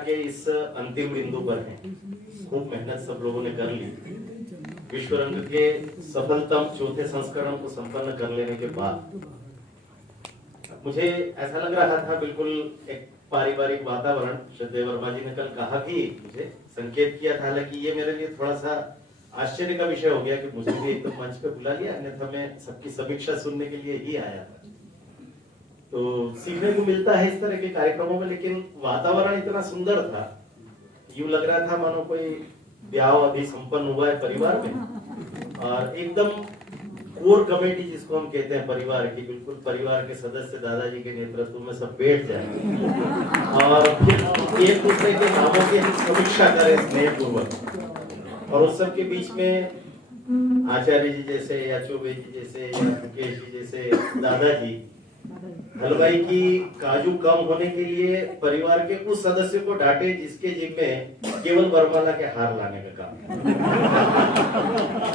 के इस अंतिम बिंदु पर हैं। खूब मेहनत सब लोगों ने कर ली। विश्व रंग के सफलतम चौथे संस्करण को संपन्न कर लेने के बाद मुझे ऐसा लग रहा था, बिल्कुल एक पारिवारिक वातावरण। श्रद्धेय वर्मा जी ने कल कहा भी, मुझे संकेत किया था, हालांकि ये मेरे लिए थोड़ा सा आश्चर्य का विषय हो गया कि मुझे भी एकदम मंच पे बुला लिया, अन्यथा मैं सबकी समीक्षा सुनने के लिए ही आया था। तो सीखने को मिलता है इस तरह के कार्यक्रमों में, लेकिन वातावरण इतना सुंदर था, यूं लग रहा था मानो कोई ब्याह अभी संपन्न हुआ है परिवार में, और एकदम कोर कमेटी जिसको हम कहते हैं परिवार की, बिल्कुल परिवार के सदस्य दादाजी के नेतृत्व में सब बैठ जाए और फिर एक दूसरे के कामों की समीक्षा करें स्नेहपूर्वक। और उस सब के बीच में आचार्य जी जैसे या चौबे जी जैसे या मुकेश जी जैसे दादाजी हलवाई की काजू कम होने के लिए परिवार के उस सदस्य को डांटे जिसके जिम में केवल वरमाला के हार लाने का काम।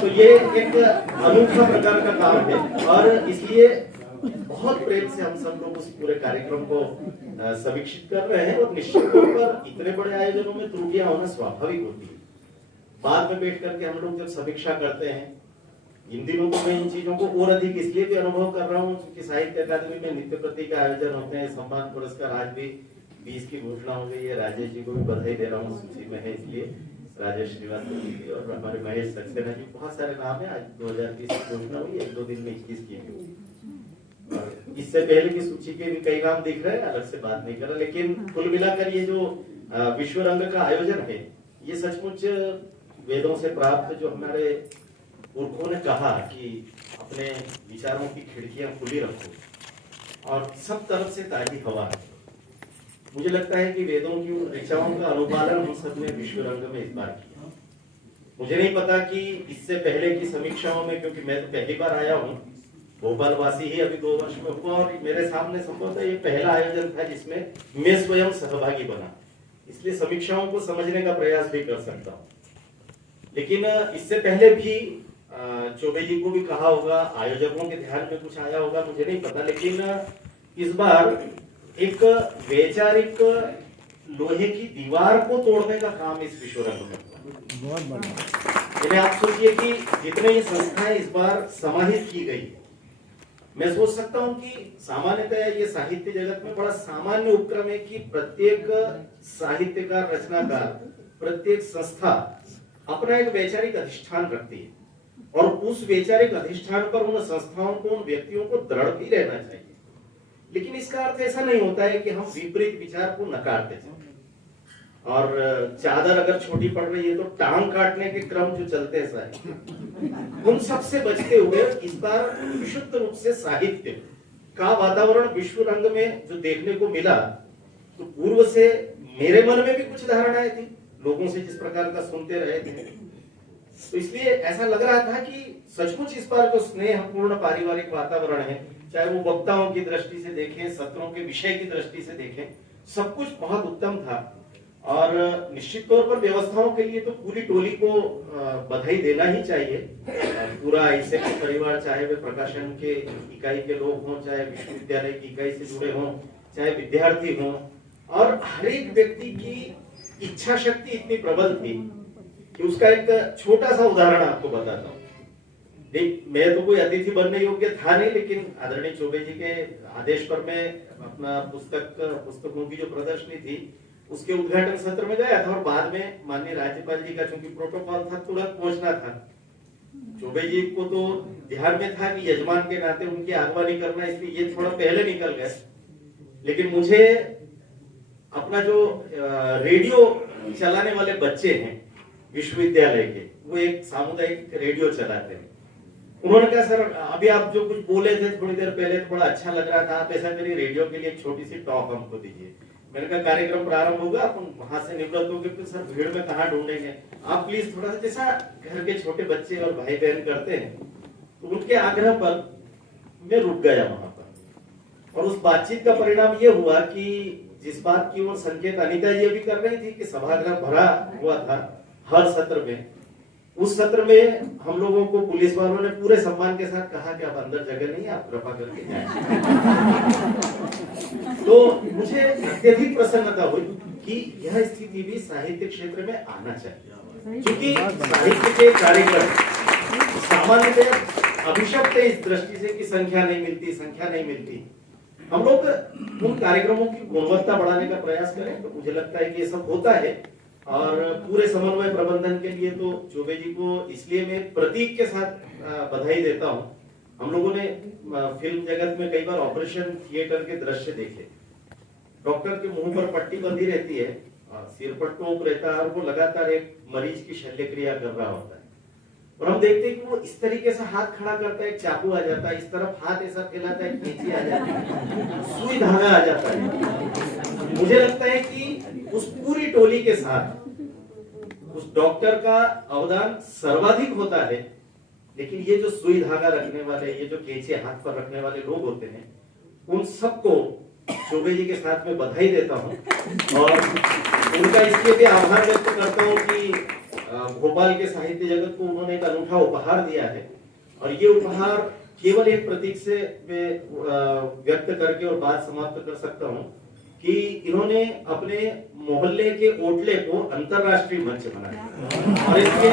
तो ये एक अनूठा प्रकार का काम है, और इसलिए बहुत प्रेम से हम सब लोग उस पूरे कार्यक्रम को समीक्षित कर रहे हैं। और निश्चित तौर पर इतने बड़े आयोजनों में त्रुटियां होना स्वाभाविक होती है। बाद में बैठ करके हम लोग जब समीक्षा करते हैं, इन दिनों तो मैं इन चीजों को और अधिक इसलिए भी अनुभव कर रहा हूँ क्योंकि साहित्य अकादमी में नित्य प्रति के आयोजन होते हैं, सम्मान पुरस्कार आज भी 20 की घोषणा हो गई है। राजेश जी को भी बधाई दे रहा हूँ, सूची में है इसलिए, राजेश श्रीवास्तव जी और हमारे महेश सक्सेना जी, बहुत सारे नाम है। आज 2020 की घोषणा हुई, 1-2 दिन में 21 की हुई, और इससे पहले की सूची के भी कई नाम दिख रहे हैं, अलग से बात नहीं कर रहा। लेकिन कुल मिलाकर ये जो विश्व रंग का आयोजन है, ये सचमुच वेदों से प्राप्त, जो हमारे पुरखों ने कहा कि अपने विचारों की खिड़कियां खुली रखो और सब तरफ से ताजी हवा है। मुझे लगता है कि वेदों की उन ऋचाओं का अनुपालन हम सब ने विश्व रंग में इस बार किया। मुझे नहीं पता कि इससे पहले की समीक्षाओं में, क्योंकि मैं तो पहली बार आया हूँ, भोपाल वासी ही अभी 2 वर्ष में हुआ, और मेरे सामने संभवतः ये पहला आयोजन था जिसमें मैं स्वयं सहभागी बना, इसलिए समीक्षाओं को समझने का प्रयास भी कर सकता हूँ। लेकिन इससे पहले भी चौबे जी को भी कहा होगा, आयोजकों के ध्यान में कुछ आया होगा, मुझे नहीं पता, लेकिन इस बार एक वैचारिक लोहे की दीवार को तोड़ने का काम इस विश्व रंग में बहुत बड़ा। आप सोचिए कि जितने ये संस्थाएं इस बार समाहित की गई, मैं सोच सकता हूं कि सामान्यतः ये साहित्य जगत में बड़ा सामान्य उपक्रम है कि प्रत्येक साहित्यकार, रचनाकार, प्रत्येक संस्था अपना एक वैचारिक अधिष्ठान रखती है, और उस वैचारिक अधिष्ठान पर उन संस्थाओं को, उन व्यक्तियों को दृढ़ भी रहना चाहिए। लेकिन इसका अर्थ ऐसा नहीं होता है कि हम विपरीत विचार को नकारते जाएं, और चादर अगर छोटी पड़ रही है तो टांग काटने के क्रम जो चलते हैं साहित्य, उन सब से बचते हुए इस बार विशुद्ध रूप से साहित्य का वातावरण विश्व रंग में जो देखने को मिला, तो पूर्व से मेरे मन में भी कुछ धारणाएं थी, लोगों से जिस प्रकार का सुनते रहे थे, तो इसलिए ऐसा लग रहा था कि सचमुच इस बार जो स्नेहपूर्ण पारिवारिक वातावरण है, चाहे वो वक्ताओं की दृष्टि से देखें, सत्रों के विषय की दृष्टि से देखें, सब कुछ बहुत उत्तम था। और निश्चित तौर पर व्यवस्थाओं के लिए तो पूरी टोली को बधाई देना ही चाहिए। पूरा ऐसे परिवार, चाहे वे प्रकाशन के इकाई के लोग हों, चाहे विश्वविद्यालय की इकाई से जुड़े हों, चाहे विद्यार्थी हों, और हर एक व्यक्ति की इच्छा शक्ति इतनी प्रबल थी कि उसका एक छोटा सा उदाहरण आपको बताता हूँ। मैं तो कोई अतिथि बनने योग्य था नहीं, लेकिन आदरणीय चौबे जी के आदेश पर मैं अपना पुस्तकों की जो प्रदर्शनी थी उसके उद्घाटन सत्र में गया था, और बाद में माननीय राज्यपाल जी का चूंकि प्रोटोकॉल था, तुरंत पहुंचना था। चौबे जी को तो ध्यान में था कि यजमान के नाते उनकी आगवानी करना, इसलिए ये थोड़ा पहले निकल गए। लेकिन मुझे अपना जो रेडियो चलाने वाले बच्चे हैं विश्वविद्यालय के, वो एक सामुदायिक रेडियो चलाते हैं, उन्होंने कहा सर अभी आप जो कुछ बोले थे थोड़ी देर पहले थोड़ा अच्छा लग रहा था, आप ऐसा मेरी रेडियो के लिए एक छोटी सी टॉक हमको दीजिए। मैंने कहा कार्यक्रम प्रारंभ होगा, अपन वहां से निवृत्त होंगे, फिर सर भीड़ में कहाँ ढूंढेंगे, आप प्लीज थोड़ा सा, जैसा घर के छोटे बच्चे और भाई बहन करते हैं, तो उनके आग्रह पर मैं रुक गया वहां पर। और उस बातचीत का परिणाम ये हुआ कि जिस बात की ओर संकेत अनिता जी भी कर रही थी कि सभागृह भरा हुआ था हर सत्र में, उस सत्र में हम लोगों को पुलिस वालों ने पूरे सम्मान के साथ कहा कि आप अंदर जगह नहीं है, आप कृपा करके जाएं। तो मुझे अत्यधिक प्रसन्नता हुई कि यह स्थिति भी साहित्य क्षेत्र में आना चाहिए, क्योंकि साहित्य के कार्यक्रम सामान्यतः अभिशप्त इस दृष्टि से कि संख्या नहीं मिलती। हम लोग उन कार्यक्रमों की गुणवत्ता बढ़ाने का प्रयास करें, तो मुझे लगता है कि ये सब होता है। और पूरे समन्वय प्रबंधन के लिए तो चौबे जी को इसलिए मैं प्रतीक के साथ बधाई देता हूं। हम लोगों ने फिल्म जगत में कई बार ऑपरेशन थिएटर के दृश्य देखे। डॉक्टर के मुंह पर पट्टी बंधी रहती है, सिर पर टोप रहता है और वो लगातार एक मरीज की शल्य क्रिया कर रहा होता है, और हम देखते हैं कि वो इस तरीके से हाथ खड़ा करता है, चाकू आ जाता है, इस तरफ हाथ ऐसा फैलाता है, कैंची आ जाती है, सुई धागा आ जाता है। मुझे लगता है कि उस पूरी टोली के साथ उस डॉक्टर का अवदान सर्वाधिक होता है, लेकिन ये जो सुई धागा रखने वाले, ये जो कैंची हाथ पर रखने वाले लोग होते हैं, उन सबको चौबे जी के साथ में बधाई देता हूं और उनका इसलिए भी आभार व्यक्त करता हूं कि भोपाल के साहित्य जगत को उन्होंने एक अनूठा उपहार दिया है, और ये उपहार केवल एक प्रतीक से व्यक्त करके और बात समाप्त कर सकता हूं कि इन्होंने अपने मोहल्ले के ओटले को अंतरराष्ट्रीय मंच बनाया, और इसके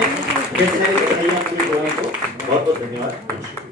बहुत बहुत धन्यवाद।